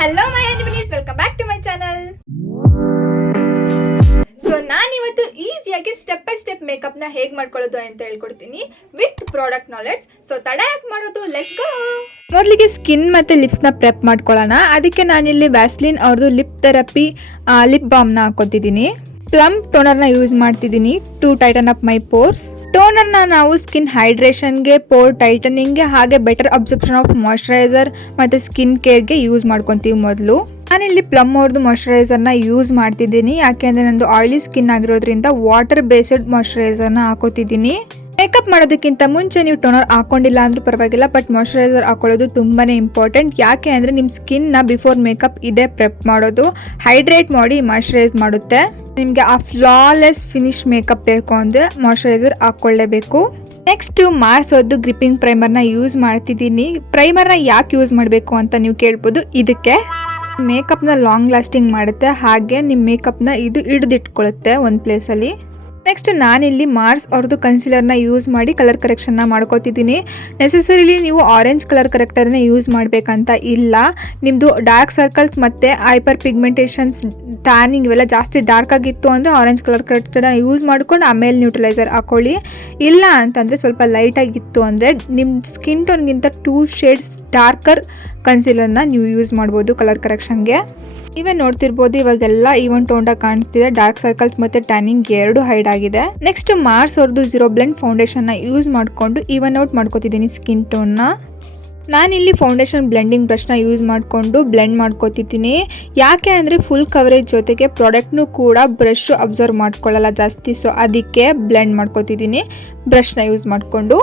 Hello my enemies, welcome back to my channel. So ನಾನಿವತ್ತು ಈಸಿಯಾಗಿ step by step ಮೇಕಪ್ನ ಹೇಗೆ ಮಾಡ್ಕೊಳ್ಳೋದು ಅಂತ ಹೇಳ್ಕೊಡ್ತೀನಿ ವಿತ್ ಪ್ರಾಡಕ್ಟ್ ನಾಲೆಡ್ಜ್. ಸೊ ತಡ ಯಾಕೆ ಮಾಡೋದು, ಲೆಟ್ಸ್ ಗೋ. ಮೊದಲಿಗೆ ಸ್ಕಿನ್ ಮತ್ತು ಲಿಪ್ಸ್ನ ಪ್ರೆಪ್ ಮಾಡ್ಕೊಳ್ಳೋಣ. ಅದಕ್ಕೆ ನಾನಿಲ್ಲಿ ವ್ಯಾಸ್ಲಿನ್ ಅವ್ರದ್ದು ಲಿಪ್ ಥೆರಪಿ ಲಿಪ್ ಬಾಮ್ನ ಹಾಕೋತಿದ್ದೀನಿ. ಪ್ಲಮ್ ಟೋನರ್ನ ಯೂಸ್ ಮಾಡ್ತಿದ್ದೀನಿ to tighten up my pores. ಟೋನರ್ನ ನಾವು ಸ್ಕಿನ್ ಹೈಡ್ರೇಷನ್ಗೆ, ಪೋರ್ ಟೈಟನಿಂಗ್ಗೆ, ಹಾಗೆ ಬೆಟರ್ ಅಬ್ಸರ್ಪ್ಷನ್ ಆಫ್ ಮಾಯ್ಶ್ಚರೈಸರ್ ಮತ್ತು ಸ್ಕಿನ್ ಕೇರ್ಗೆ ಯೂಸ್ ಮಾಡ್ಕೊತೀವಿ. ಮೊದಲು ನಾನಿಲ್ಲಿ ಪ್ಲಮ್ ಅವ್ರದ್ದು ಮಾಯ್ಶ್ಚರೈಸರ್ನ ಯೂಸ್ ಮಾಡ್ತಿದ್ದೀನಿ, ಯಾಕೆಂದರೆ ನಂದು ಆಯಿಲಿ ಸ್ಕಿನ್ ಆಗಿರೋದ್ರಿಂದ ವಾಟರ್ ಬೇಸ್ಡ್ ಮಾಯ್ಶ್ಚರೈಸರ್ನ ಹಾಕೋತಿದ್ದೀನಿ. ಮೇಕಪ್ ಮಾಡೋದಕ್ಕಿಂತ ಮುಂಚೆ ನೀವು ಟೋನರ್ ಹಾಕೊಂಡಿಲ್ಲ ಅಂದ್ರೂ ಪರವಾಗಿಲ್ಲ, ಬಟ್ ಮಾಯ್ಶ್ಚರೈಸರ್ ಹಾಕೊಳ್ಳೋದು ತುಂಬಾ ಇಂಪಾರ್ಟೆಂಟ್. ಯಾಕೆ ಅಂದರೆ ನಿಮ್ಮ ಸ್ಕಿನ್ನ ಬಿಫೋರ್ ಮೇಕಪ್ ಇದೇ ಪ್ರೆಪ್ ಮಾಡೋದು, ಹೈಡ್ರೇಟ್ ಮಾಡಿ ಮಾಯ್ಶ್ಚರೈಸ್ ಮಾಡುತ್ತೆ. ನಿಮಗೆ ಆ ಫ್ಲಾಲೆಸ್ ಫಿನಿಶ್ ಮೇಕಪ್ ಬೇಕು ಅಂದರೆ ಮಾಯ್ಶ್ಚರೈಸರ್ ಹಾಕ್ಕೊಳ್ಳೇಬೇಕು. ನೆಕ್ಸ್ಟ್ ಮಾರ್ಸ್ ಅವ್ರದ್ದು ಗ್ರಿಪ್ಪಿಂಗ್ ಪ್ರೈಮರ್ನ ಯೂಸ್ ಮಾಡ್ತಿದ್ದೀನಿ. ಪ್ರೈಮರ್ನ ಯಾಕೆ ಯೂಸ್ ಮಾಡಬೇಕು ಅಂತ ನೀವು ಕೇಳ್ಬೋದು. ಇದಕ್ಕೆ ಮೇಕಪ್ನ ಲಾಂಗ್ ಲಾಸ್ಟಿಂಗ್ ಮಾಡುತ್ತೆ, ಹಾಗೆ ನಿಮ್ಮ ಮೇಕಪ್ನ ಇದು ಹಿಡಿದಿಟ್ಕೊಳ್ಳುತ್ತೆ ಒಂದು ಪ್ಲೇಸಲ್ಲಿ. ನೆಕ್ಸ್ಟ್ ನಾನಿಲ್ಲಿ ಮಾರ್ಸ್ ಅವ್ರದ್ದು ಕನ್ಸಿಲರ್ನ ಯೂಸ್ ಮಾಡಿ ಕಲರ್ ಕರೆಕ್ಷನ್ನ ಮಾಡ್ಕೋತಿದ್ದೀನಿ. ನೆಸೆಸರಿಲಿ ನೀವು ಆರೆಂಜ್ ಕಲರ್ ಕರೆಕ್ಟರ್ನ ಯೂಸ್ ಮಾಡಬೇಕಂತ ಇಲ್ಲ. ನಿಮ್ಮದು ಡಾರ್ಕ್ ಸರ್ಕಲ್ಸ್ ಮತ್ತು ಹೈಪರ್ ಪಿಗ್ಮೆಂಟೇಷನ್ಸ್, ಟ್ಯಾನಿಂಗ್ ಇವೆಲ್ಲ ಜಾಸ್ತಿ ಡಾರ್ಕ್ ಆಗಿತ್ತು ಅಂದರೆ ಆರೆಂಜ್ ಕಲರ್ ಕರೆಕ್ಟರ್ನ ಯೂಸ್ ಮಾಡ್ಕೊಂಡು ಆಮೇಲೆ ನ್ಯೂಟ್ರಲೈಸರ್ ಹಾಕೊಳ್ಳಿ. ಇಲ್ಲ ಅಂತಂದರೆ ಸ್ವಲ್ಪ ಲೈಟಾಗಿತ್ತು ಅಂದರೆ ನಿಮ್ಮ ಸ್ಕಿನ್ ಟೋನ್ಗಿಂತ 2 ಶೇಡ್ಸ್ ಡಾರ್ಕರ್ ಕನ್ಸಿಲರ್ನ ನೀವು ಯೂಸ್ ಮಾಡ್ಬೋದು ಕಲರ್ ಕರೆಕ್ಷನ್ಗೆ. ನೀವೇ ನೋಡ್ತಿರ್ಬೋದು, ಇವಾಗೆಲ್ಲ ಈವನ್ ಟೋನ್ಡಾಗಿ ಕಾಣಿಸ್ತಿದೆ. ಡಾರ್ಕ್ ಸರ್ಕಲ್ಸ್ ಮತ್ತು ಟ್ಯಾನಿಂಗ್ ಎರಡು ಹೈಡ್ ಆಗಿದೆ. ನೆಕ್ಸ್ಟ್ ಮಾರ್ಸ್ ಅವ್ರದ್ದು ಝೀರೋ ಬ್ಲೆಂಡ್ ಫೌಂಡೇಶನ್ನ ಯೂಸ್ ಮಾಡಿಕೊಂಡು ಈವನ್ ಔಟ್ ಮಾಡ್ಕೋತಿದ್ದೀನಿ ಸ್ಕಿನ್ ಟೋನ್ನ. ನಾನಿಲ್ಲಿ ಫೌಂಡೇಶನ್ ಬ್ಲೆಂಡಿಂಗ್ ಬ್ರಷ್ನ ಯೂಸ್ ಮಾಡಿಕೊಂಡು ಬ್ಲೆಂಡ್ ಮಾಡ್ಕೋತಿದ್ದೀನಿ. ಯಾಕೆ ಅಂದರೆ ಫುಲ್ ಕವರೇಜ್ ಜೊತೆಗೆ ಪ್ರಾಡಕ್ಟ್ನು ಕೂಡ ಬ್ರಷ್ ಅಬ್ಸರ್ವ್ ಮಾಡ್ಕೊಳ್ಳಲ್ಲ ಜಾಸ್ತಿ, ಸೊ ಅದಕ್ಕೆ ಬ್ಲೆಂಡ್ ಮಾಡ್ಕೋತಿದ್ದೀನಿ ಬ್ರಷ್ನ ಯೂಸ್ ಮಾಡಿಕೊಂಡು.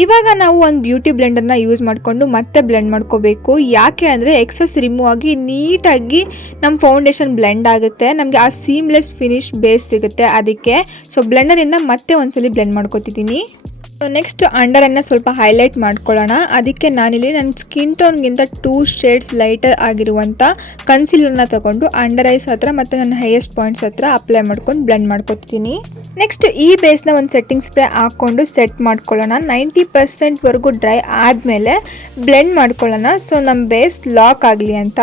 ಇವಾಗ ನಾವು ಒಂದು ಬ್ಯೂಟಿ ಬ್ಲೆಂಡರ್ನ ಯೂಸ್ ಮಾಡಿಕೊಂಡು ಮತ್ತೆ ಬ್ಲೆಂಡ್ ಮಾಡ್ಕೋಬೇಕು. ಯಾಕೆ ಅಂದರೆ ಎಕ್ಸಸ್ ರಿಮೂವ್ ಆಗಿ ನೀಟಾಗಿ ನಮ್ಮ ಫೌಂಡೇಶನ್ ಬ್ಲೆಂಡ್ ಆಗುತ್ತೆ, ನಮಗೆ ಆ ಸೀಮ್ಲೆಸ್ ಫಿನಿಶ್ ಬೇಸ್ ಸಿಗುತ್ತೆ ಅದಕ್ಕೆ. ಸೊ ಬ್ಲೆಂಡರಿಂದ ಮತ್ತೆ ಒಂದ್ಸಲಿ ಬ್ಲೆಂಡ್ ಮಾಡ್ಕೋತಿದ್ದೀನಿ. ಸೊ ನೆಕ್ಸ್ಟ್ ಅಂಡರನ್ನು ಸ್ವಲ್ಪ ಹೈಲೈಟ್ ಮಾಡ್ಕೊಳ್ಳೋಣ. ಅದಕ್ಕೆ ನಾನಿಲ್ಲಿ ನನ್ನ ಸ್ಕಿನ್ ಟೋನ್ಗಿಂತ 2 ಶೇಡ್ಸ್ ಲೈಟರ್ ಆಗಿರುವಂಥ ಕನ್ಸಿಲರ್ನ ತಗೊಂಡು ಅಂಡರ್ ಐಸ್ ಹತ್ರ ಮತ್ತು ನನ್ನ ಹೈಯೆಸ್ಟ್ ಪಾಯಿಂಟ್ಸ್ ಹತ್ರ ಅಪ್ಲೈ ಮಾಡ್ಕೊಂಡು ಬ್ಲೆಂಡ್ ಮಾಡ್ಕೊತೀನಿ. ನೆಕ್ಸ್ಟ್ ಈ ಬೇಸ್ನ ಒಂದು ಸೆಟ್ಟಿಂಗ್ ಸ್ಪ್ರೇ ಹಾಕ್ಕೊಂಡು ಸೆಟ್ ಮಾಡ್ಕೊಳ್ಳೋಣ. 90% ಡ್ರೈ ಆದಮೇಲೆ ಬ್ಲೆಂಡ್ ಮಾಡ್ಕೊಳ್ಳೋಣ, ಸೊ ನಮ್ಮ ಬೇಸ್ ಲಾಕ್ ಆಗಲಿ ಅಂತ.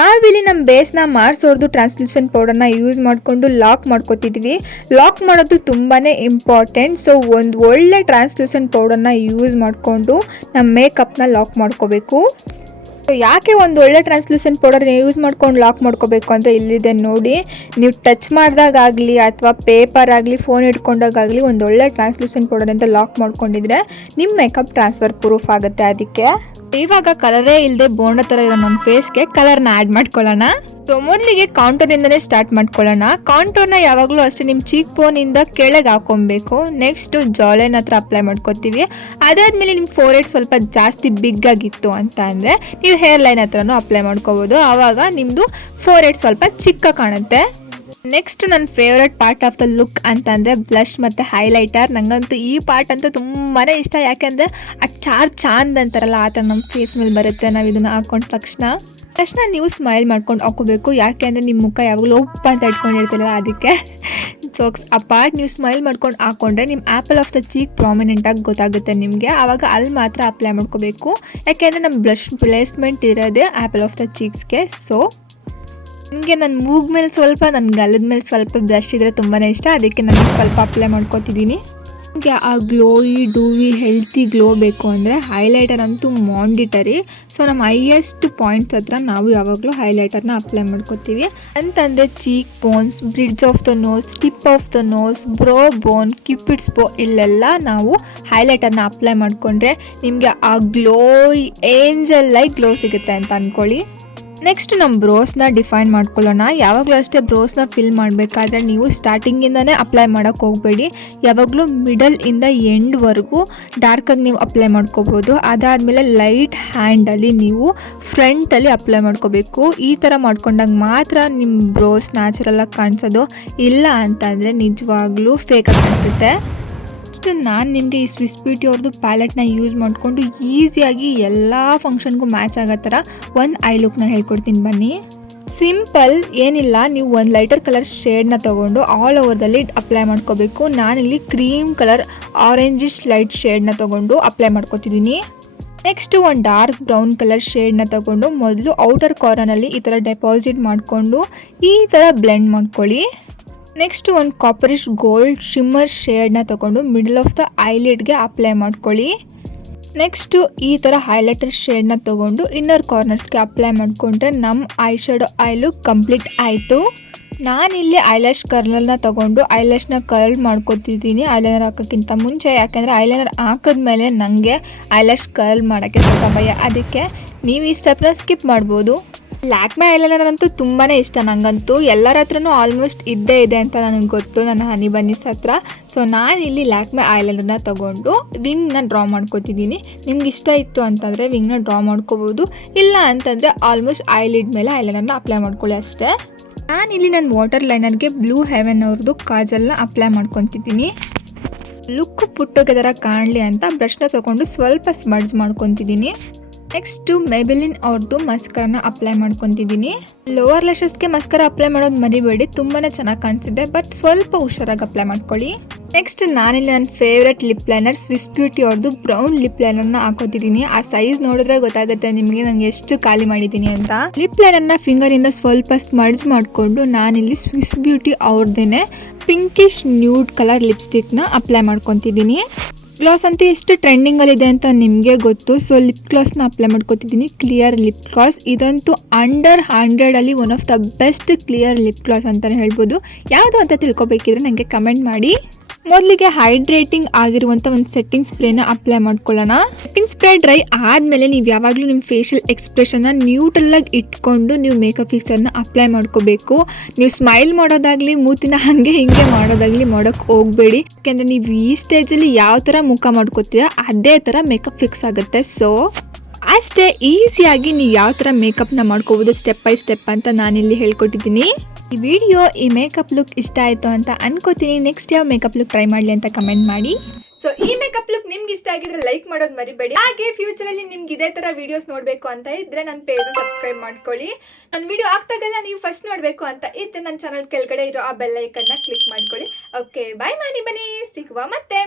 ನಾವಿಲ್ಲಿ ನಮ್ಮ ಬೇಸ್ನ ಮಾರ್ಸ್ ಅವ್ರದ್ದು ಟ್ರಾನ್ಸ್ಲೂಸೆಂಟ್ ಪೌಡರ್ನ ಯೂಸ್ ಮಾಡಿಕೊಂಡು ಲಾಕ್ ಮಾಡ್ಕೋತಿದ್ವಿ. ಲಾಕ್ ಮಾಡೋದು ತುಂಬಾ ಇಂಪಾರ್ಟೆಂಟ್. ಸೊ ಒಂದು ಒಳ್ಳೆ ಟ್ರಾನ್ಸ್ಲೂಸೆಂಟ್ ಪೌಡರ್ನ ಯೂಸ್ ಮಾಡಿಕೊಂಡು ನಮ್ಮ ಮೇಕಪ್ನ ಲಾಕ್ ಮಾಡ್ಕೋಬೇಕು. ಯಾಕೆ ಒಂದು ಒಳ್ಳೆ ಟ್ರಾನ್ಸ್ಲೂಸೆಂಟ್ ಪೌಡರ್ನ ಯೂಸ್ ಮಾಡ್ಕೊಂಡು ಲಾಕ್ ಮಾಡ್ಕೋಬೇಕು ಅಂದರೆ ಇಲ್ಲಿದೆ ನೋಡಿ. ನೀವು ಟಚ್ ಮಾಡಿದಾಗಲಿ ಅಥವಾ ಪೇಪರ್ ಆಗಲಿ, ಫೋನ್ ಇಟ್ಕೊಂಡಾಗಲಿ ಒಂದು ಒಳ್ಳೆ ಟ್ರಾನ್ಸ್ಲೂಸೆಂಟ್ ಪೌಡರಿಂದ ಲಾಕ್ ಮಾಡ್ಕೊಂಡಿದ್ರೆ ನಿಮ್ಮ ಮೇಕಪ್ ಟ್ರಾನ್ಸ್ಫರ್ ಪ್ರೂಫ್ ಆಗುತ್ತೆ. ಅದಕ್ಕೆ ಇವಾಗ ಕಲರೇ ಇಲ್ಲದೆ ಬೋಂಡ ಥರ ಇರೋ ನಮ್ಮ ಫೇಸ್ಗೆ ಕಲರ್ನ ಆ್ಯಡ್ ಮಾಡ್ಕೊಳ್ಳೋಣ. ಸೊ ಮೊದಲಿಗೆ ಕಾಂಟೂರಿಂದನೇ ಸ್ಟಾರ್ಟ್ ಮಾಡ್ಕೊಳ್ಳೋಣ. ಕಾಂಟೂರ್ನ ಯಾವಾಗಲೂ ಅಷ್ಟೇ ನಿಮ್ಮ ಚೀಕ್ ಬೋನಿಂದ ಕೆಳಗೆ ಹಾಕೊಬೇಕು. ನೆಕ್ಸ್ಟು ಜಾಲೈನ್ ಹತ್ರ ಅಪ್ಲೈ ಮಾಡ್ಕೊತೀವಿ. ಅದಾದಮೇಲೆ ನಿಮ್ಮ ಫೋರ್ಹೆಡ್ ಸ್ವಲ್ಪ ಜಾಸ್ತಿ ಬಿಗ್ ಆಗಿತ್ತು ಅಂತ ಅಂದರೆ ನೀವು ಹೇರ್ ಲೈನ್ ಹತ್ರನೂ ಅಪ್ಲೈ ಮಾಡ್ಕೋಬೋದು. ಆವಾಗ ನಿಮ್ಮದು ಫೋರ್ಹೆಡ್ ಸ್ವಲ್ಪ ಚಿಕ್ಕ ಕಾಣುತ್ತೆ. ನೆಕ್ಸ್ಟ್ ನನ್ನ favourite part of the look ಅಂತಂದರೆ ಬ್ಲಷ್ ಮತ್ತು ಹೈಲೈಟರ್. ನನಗಂತೂ ಈ ಪಾರ್ಟ್ ಅಂತೂ ತುಂಬಾ ಇಷ್ಟ. ಯಾಕೆಂದರೆ ಆ ಚಾಂದ್ ಅಂತಾರಲ್ಲ ಆ ಥರ ನಮ್ಮ ಫೇಸ್ ಮೇಲೆ ಬರುತ್ತೆ ನಾವು ಇದನ್ನು ಹಾಕೊಂಡ ತಕ್ಷಣ ನೀವು ಸ್ಮೈಲ್ ಮಾಡ್ಕೊಂಡು ಹಾಕೋಬೇಕು. ಯಾಕೆ ಅಂದರೆ ನಿಮ್ಮ ಮುಖ ಯಾವಾಗಲೂ ಉಪ್ಪ ಅಂತ ಇಟ್ಕೊಂಡಿರ್ತೀರಲ್ಲ ಅದಕ್ಕೆ. ಜೋಕ್ಸ್ ಆ ಪಾರ್ಟ್ ನೀವು ಸ್ಮೈಲ್ ಮಾಡ್ಕೊಂಡು ಹಾಕ್ಕೊಂಡ್ರೆ ನಿಮ್ಮ ಆ್ಯಪಲ್ ಆಫ್ ದ ಚೀಕ್ ಪ್ರಾಮಿನೆಂಟಾಗಿ ಗೊತ್ತಾಗುತ್ತೆ ನಿಮಗೆ. ಆವಾಗ ಅಲ್ಲಿ ಮಾತ್ರ ಅಪ್ಲೈ ಮಾಡ್ಕೋಬೇಕು. ಯಾಕೆಂದರೆ ನಮ್ಮ ಬ್ಲಷ್ ಪ್ಲೇಸ್ಮೆಂಟ್ ಇರೋದೇ ಆ್ಯಪಲ್ ಆಫ್ ದ ಚೀಕ್ಸ್ಗೆ. ಸೊ ನನಗೆ ನನ್ನ ಮೂಗ್ ಮೇಲೆ ಸ್ವಲ್ಪ, ನನ್ನ ಗಲ್ಲದ ಮೇಲೆ ಸ್ವಲ್ಪ ಬ್ಲಷ್ ಇದ್ದರೆ ತುಂಬಾ ಇಷ್ಟ. ಅದಕ್ಕೆ ನಾನು ಸ್ವಲ್ಪ ಅಪ್ಲೈ ಮಾಡ್ಕೋತಿದ್ದೀನಿ. ನನಗೆ ಆ ಗ್ಲೋಯಿ ಡೂವಿ ಹೆಲ್ತಿ ಗ್ಲೋ ಬೇಕು ಅಂದರೆ ಹೈಲೈಟರ್ ಅಂತೂ ಮಾಂಡಿಟರಿ. ಸೊ ನಮ್ಮ ಹೈಯೆಸ್ಟ್ ಪಾಯಿಂಟ್ಸ್ ಹತ್ರ ನಾವು ಯಾವಾಗಲೂ ಹೈಲೈಟರ್ನ ಅಪ್ಲೈ ಮಾಡ್ಕೋತೀವಿ. ಅಂತಂದರೆ cheek bones, bridge of the nose, tip of the nose, brow bone, Cupid's bow, ಇಲ್ಲೆಲ್ಲ ನಾವು ಹೈಲೈಟರ್ನ ಅಪ್ಲೈ ಮಾಡಿಕೊಂಡ್ರೆ ನಿಮಗೆ ಆ ಗ್ಲೋಯಿ ಏಂಜಲ್ ಲೈಕ್ ಗ್ಲೋ ಸಿಗುತ್ತೆ ಅಂತ ಅಂದ್ಕೊಳ್ಳಿ. ನೆಕ್ಸ್ಟ್ ನಮ್ಮ ಬ್ರೋಸ್ನ ಡಿಫೈನ್ ಮಾಡ್ಕೊಳ್ಳೋಣ. ಯಾವಾಗಲೂ ಅಷ್ಟೇ ಬ್ರೋಸ್ನ ಫಿಲ್ ಮಾಡಬೇಕಾದ್ರೆ ನೀವು ಸ್ಟಾರ್ಟಿಂಗಿಂದನೇ ಅಪ್ಲೈ ಮಾಡೋಕ್ಕೆ ಹೋಗಬೇಡಿ. ಯಾವಾಗಲೂ ಮಿಡಲ್ ಇಂದ ಎಂಡ್ವರೆಗೂ ಡಾರ್ಕಾಗಿ ನೀವು ಅಪ್ಲೈ ಮಾಡ್ಕೋಬೋದು. ಅದಾದಮೇಲೆ ಲೈಟ್ ಹ್ಯಾಂಡಲ್ಲಿ ನೀವು ಫ್ರಂಟಲ್ಲಿ ಅಪ್ಲೈ ಮಾಡ್ಕೋಬೇಕು. ಈ ಥರ ಮಾಡ್ಕೊಂಡಾಗ ಮಾತ್ರ ನಿಮ್ಮ ಬ್ರೋಸ್ ನ್ಯಾಚುರಲಾಗಿ ಕಾಣಿಸೋದು. ಇಲ್ಲ ಅಂತಂದರೆ ನಿಜವಾಗ್ಲೂ ಫೇಕಾಗಿ ಕಾಣಿಸುತ್ತೆ. ನೆಕ್ಸ್ಟ್ ನಾನು ನಿಮಗೆ ಈ ಸ್ವಿಸ್ ಬ್ಯೂಟಿ ಅವ್ರದ್ದು ಪ್ಯಾಲೆಟ್ನ ಯೂಸ್ ಮಾಡಿಕೊಂಡು ಈಸಿಯಾಗಿ ಎಲ್ಲ ಫಂಕ್ಷನ್ಗೂ ಮ್ಯಾಚ್ ಆಗೋ ಥರ ಒಂದು ಐ ಲುಕ್ನ ಹೇಳ್ಕೊಡ್ತೀನಿ ಬನ್ನಿ. ಸಿಂಪಲ್ ಏನಿಲ್ಲ, ನೀವು ಒಂದು ಲೈಟರ್ ಕಲರ್ ಶೇಡ್ನ ತೊಗೊಂಡು all over the lid apply ಮಾಡ್ಕೋಬೇಕು. ನಾನಿಲ್ಲಿ ಕ್ರೀಮ್ ಕಲರ್ ಆರೆಂಜಿಶ್ ಲೈಟ್ ಶೇಡ್ನ ತೊಗೊಂಡು ಅಪ್ಲೈ ಮಾಡ್ಕೋತಿದ್ದೀನಿ. ನೆಕ್ಸ್ಟ್ ಒಂದು ಡಾರ್ಕ್ ಬ್ರೌನ್ ಕಲರ್ ಶೇಡ್ನ ತಗೊಂಡು ಮೊದಲು ಔಟರ್ ಕಾರ್ನರಲ್ಲಿ ಈ ಥರ ಡೆಪಾಸಿಟ್ ಮಾಡಿಕೊಂಡು ಈ ಥರ ಬ್ಲೆಂಡ್ ಮಾಡ್ಕೊಳ್ಳಿ. ನೆಕ್ಸ್ಟ್ ಒಂದು ಕಾಪರಿಶ್ ಗೋಲ್ಡ್ ಶಿಮ್ಮರ್ ಶೇಡ್ನ ತಗೊಂಡು ಮಿಡಲ್ ಆಫ್ ದ ಐಲಿಡ್ಗೆ ಅಪ್ಲೈ ಮಾಡ್ಕೊಳ್ಳಿ. ನೆಕ್ಸ್ಟು ಈ ಥರ ಹೈಲೈಟರ್ ಶೇಡ್ನ ತಗೊಂಡು ಇನ್ನರ್ ಕಾರ್ನರ್ಸ್ಗೆ ಅಪ್ಲೈ ಮಾಡಿಕೊಂಡ್ರೆ ನಮ್ಮ I shadow I look complete ಆಯಿತು. ನಾನಿಲ್ಲಿ ಐಲ್ಯಾಶ್ ಕರ್ಲನ್ನ ತಗೊಂಡು ಐಲ್ಯಾಶ್ನ ಕರ್ಲ್ ಮಾಡ್ಕೊತಿದ್ದೀನಿ ಐಲೈನರ್ ಹಾಕೋಕ್ಕಿಂತ ಮುಂಚೆ. ಯಾಕೆಂದರೆ ಐಲೈನರ್ ಹಾಕಿದ್ಮೇಲೆ ನನಗೆ ಐಲ್ಯಾಶ್ ಕರ್ಲ್ ಮಾಡೋಕ್ಕೆ ಸ್ವಲ್ಪ ಭಯ, ಅದಕ್ಕೆ ನೀವು ಈ ಸ್ಟೆಪ್ನ ಸ್ಕಿಪ್ ಮಾಡ್ಬೋದು. ಲ್ಯಾಕ್ಮೆ ಐಲೈನರ್ ಅಂತೂ ತುಂಬಾ ಇಷ್ಟ ನನಗಂತೂ. ಎಲ್ಲರ ಹತ್ರನೂ ಆಲ್ಮೋಸ್ಟ್ ಇದ್ದೇ ಇದೆ ಅಂತ ನನಗೆ ಗೊತ್ತು ನನ್ನ ಹನಿ ಬನ್ನೀಸ್ ಹತ್ರ. ಸೊ ನಾನಿಲ್ಲಿ ಲ್ಯಾಕ್ಮೆ ಐಲೈನರ್ನ ತೊಗೊಂಡು ವಿಂಗ್ನ ಡ್ರಾ ಮಾಡ್ಕೊತಿದ್ದೀನಿ. ನಿಮ್ಗೆ ಇಷ್ಟ ಇತ್ತು ಅಂತಂದರೆ ವಿಂಗ್ನ ಡ್ರಾ ಮಾಡ್ಕೋಬೋದು, ಇಲ್ಲ ಅಂತಂದರೆ ಆಲ್ಮೋಸ್ಟ್ ಐಲಿಡ್ ಮೇಲೆ ಐಲೈನರ್ನ ಅಪ್ಲೈ ಮಾಡ್ಕೊಳ್ಳಿ ಅಷ್ಟೇ. ನಾನಿಲ್ಲಿ ನನ್ನ ವಾಟರ್ ಲೈನರ್ಗೆ ಬ್ಲೂ ಹೆವೆನ್ ಅವ್ರದ್ದು ಕಾಜಲ್ನ ಅಪ್ಲೈ ಮಾಡ್ಕೊತಿದ್ದೀನಿ. ಲುಕ್ ಪುಟ್ಟೋಗೆ ಕಾಣಲಿ ಅಂತ ಬ್ರಷ್ನ ತೊಗೊಂಡು ಸ್ವಲ್ಪ ಸ್ಮಡ್ಜ್ ಮಾಡ್ಕೊತಿದ್ದೀನಿ. ನೆಕ್ಸ್ಟು ಮೇಬೆಲಿನ್ ಅವ್ರದ್ದು ಮಸ್ಕರನ ಅಪ್ಲೈ ಮಾಡ್ಕೊತಿದ್ದೀನಿ. ಲೋವರ್ ಲ್ಯಾಶಸ್ಗೆ ಮಸ್ಕರ ಅಪ್ಲೈ ಮಾಡೋದು ಮರಿಬೇಡಿ, ತುಂಬಾ ಚೆನ್ನಾಗಿ ಕಾಣಿಸಿದೆ, ಬಟ್ ಸ್ವಲ್ಪ ಹುಷಾರಾಗಿ ಅಪ್ಲೈ ಮಾಡ್ಕೊಳ್ಳಿ. ನೆಕ್ಸ್ಟ್ ನಾನಿಲ್ಲಿ ನನ್ನ favourite lip liner Swiss beauty ಅವ್ರದ್ದು ಬ್ರೌನ್ ಲಿಪ್ ಲೈನರ್ನ ಹಾಕೋತಿದ್ದೀನಿ. ಆ ಸೈಜ್ ನೋಡಿದ್ರೆ ಗೊತ್ತಾಗುತ್ತೆ ನಿಮಗೆ ನನಗೆ ಎಷ್ಟು ಖಾಲಿ ಮಾಡಿದ್ದೀನಿ ಅಂತ. ಲಿಪ್ ಲೈನರ್ನ ಫಿಂಗರಿಂದ ಸ್ವಲ್ಪ ಸ್ಮಡ್ಜ್ ಮಾಡಿಕೊಂಡು ನಾನಿಲ್ಲಿ ಸ್ವಿಸ್ ಬ್ಯೂಟಿ ಅವ್ರದ್ದೇನೆ ಪಿಂಕಿಶ್ ನ್ಯೂಡ್ ಕಲರ್ ಲಿಪ್ಸ್ಟಿಕ್ನ ಅಪ್ಲೈ ಮಾಡ್ಕೊತಿದ್ದೀನಿ. ಗ್ಲಾಸ್ ಅಂತೂ ಎಷ್ಟು ಟ್ರೆಂಡಿಂಗಲ್ಲಿದೆ ಅಂತ ನಿಮಗೆ ಗೊತ್ತು. ಸೊ ಲಿಪ್ ಗ್ಲಾಸ್ನ ಅಪ್ಲೈ ಮಾಡ್ಕೊತಿದ್ದೀನಿ, ಕ್ಲಿಯರ್ ಲಿಪ್ ಗ್ಲಾಸ್. ಇದಂತೂ under 100 one of the best clear lip gloss ಅಂತಲೇ ಹೇಳ್ಬೋದು. ಯಾವುದು ಅಂತ ತಿಳ್ಕೊಬೇಕಿದ್ರೆ ನನಗೆ ಕಮೆಂಟ್ ಮಾಡಿ. ಮೊದಲಿಗೆ ಹೈಡ್ರೇಟಿಂಗ್ ಆಗಿರುವಂಥ ಒಂದು ಸೆಟ್ಟಿಂಗ್ ಸ್ಪ್ರೇನ ಅಪ್ಲೈ ಮಾಡ್ಕೊಳ್ಳೋಣ. ಸೆಟ್ಟಿಂಗ್ ಸ್ಪ್ರೇ ಡ್ರೈ ಆದಮೇಲೆ ನೀವು ಯಾವಾಗಲೂ ನಿಮ್ಮ ಫೇಶಿಯಲ್ ಎಕ್ಸ್ಪ್ರೆಷನ್ನ ನ್ಯೂಟ್ರಲಾಗಿ ಇಟ್ಕೊಂಡು ನೀವು ಮೇಕಪ್ ಫಿಕ್ಸರ್ನ ಅಪ್ಲೈ ಮಾಡ್ಕೋಬೇಕು. ನೀವು ಸ್ಮೈಲ್ ಮಾಡೋದಾಗಲಿ ಮೂತಿನ ಹಾಗೆ ಹಿಂಗೆ ಮಾಡೋದಾಗಲಿ ಮಾಡೋಕ್ಕೆ ಹೋಗಬೇಡಿ. ಯಾಕೆಂದರೆ ನೀವು ಈ ಸ್ಟೇಜಲ್ಲಿ ಯಾವ ಥರ ಮುಖ ಮಾಡ್ಕೋತೀರ ಅದೇ ಥರ ಮೇಕಪ್ ಫಿಕ್ಸ್ ಆಗುತ್ತೆ. ಸೊ ಅಷ್ಟೇ ಈಸಿಯಾಗಿ ನೀವು ಯಾವ ಥರ ಮೇಕಪ್ನ ಮಾಡ್ಕೋಬೋದು ಸ್ಟೆಪ್ ಬೈ ಸ್ಟೆಪ್ ಅಂತ ನಾನಿಲ್ಲಿ ಹೇಳ್ಕೊಟ್ಟಿದ್ದೀನಿ. ಈ ವಿಡಿಯೋ ಈ ಮೇಕಪ್ ಲುಕ್ ಇಷ್ಟ ಆಯಿತು ಅಂತ ಅನ್ಕೋತೀನಿ. ನೆಕ್ಸ್ಟ್ ಯಾವ ಮೇಕಪ್ ಲುಕ್ ಟ್ರೈ ಮಾಡಲಿ ಅಂತ ಕಮೆಂಟ್ ಮಾಡಿ. ಸೊ ಈ ಮೇಕಪ್ ಲುಕ್ ನಿಮ್ಗೆ ಇಷ್ಟ ಆಗಿದ್ರೆ ಲೈಕ್ ಮಾಡೋದು ಮರಿಬೇಡಿ. ಹಾಗೆ ಫ್ಯೂಚರಲ್ಲಿ ನಿಮ್ಗೆ ಇದೇ ಥರ ವಿಡಿಯೋಸ್ ನೋಡಬೇಕು ಅಂತ ಇದ್ರೆ ನನ್ನ ಪೇಜ್ನ ಸಬ್ಸ್ಕ್ರೈಬ್ ಮಾಡ್ಕೊಳ್ಳಿ. ನನ್ನ ವಿಡಿಯೋ ಆಗ್ತಾಗಲ್ಲ ನೀವು ಫಸ್ಟ್ ನೋಡಬೇಕು ಅಂತ ಇದ್ರೆ ನನ್ನ ಚಾನಲ್ ಕೆಳಗಡೆ ಇರೋ ಆ ಬೆಲ್ ಐಕನ್ನ ಕ್ಲಿಕ್ ಮಾಡ್ಕೊಳ್ಳಿ. ಓಕೆ, ಬಾಯ್, ಬನ್ನಿ ಸಿಗುವ ಮತ್ತೆ.